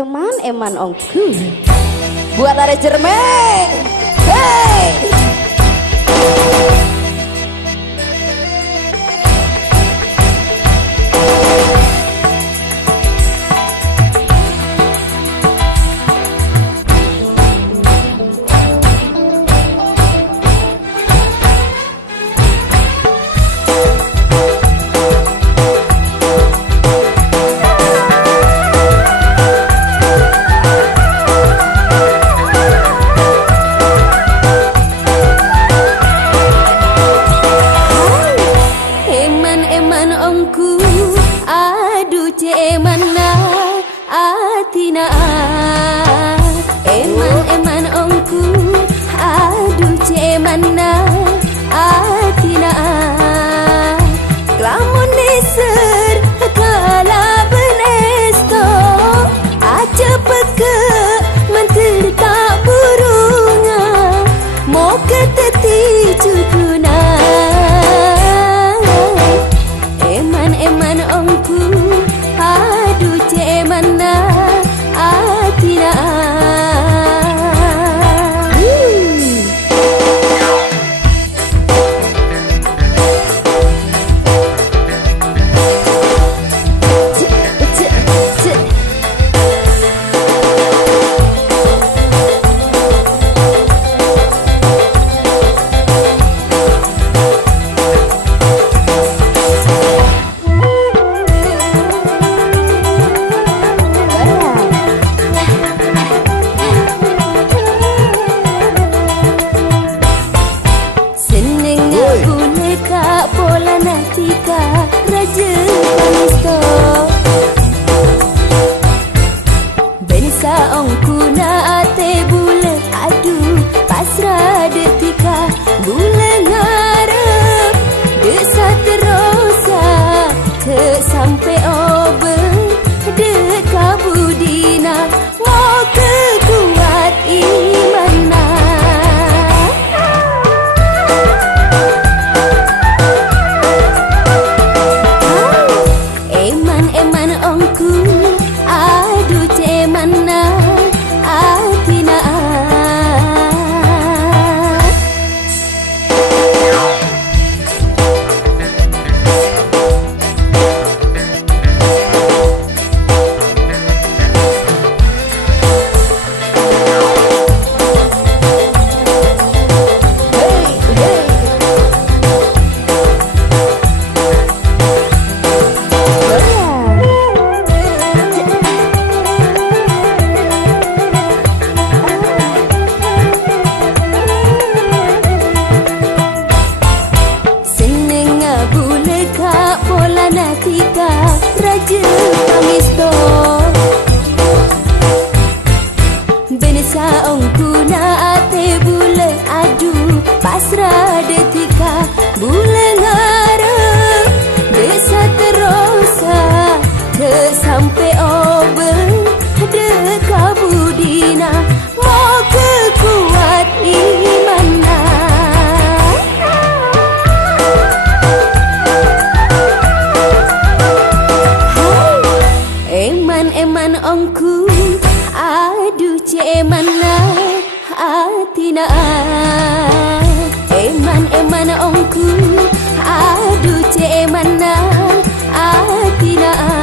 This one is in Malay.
Eman ongku buat ada Jerman. Hey. Mana atina eman ongku aduh mana atina glamun neser kala benesto aja peke mentir tak burunga mau keteti cukuna eman ongku aduh mana atina pola natika raja panisto benisa ongku na ate bule aduh pasrah detika bule ngarep desa terosa ke sampai obe dek kabudina mau kekuat imana ongku aduh mana atina pola natika raja panisto benisa ongku na ate bule aduh pasrah detika bule ngarep desa terosa ke sampai obe dek kabudina mau kekuat imana eman ongku aduh mana atina eman ongku aduh mana atina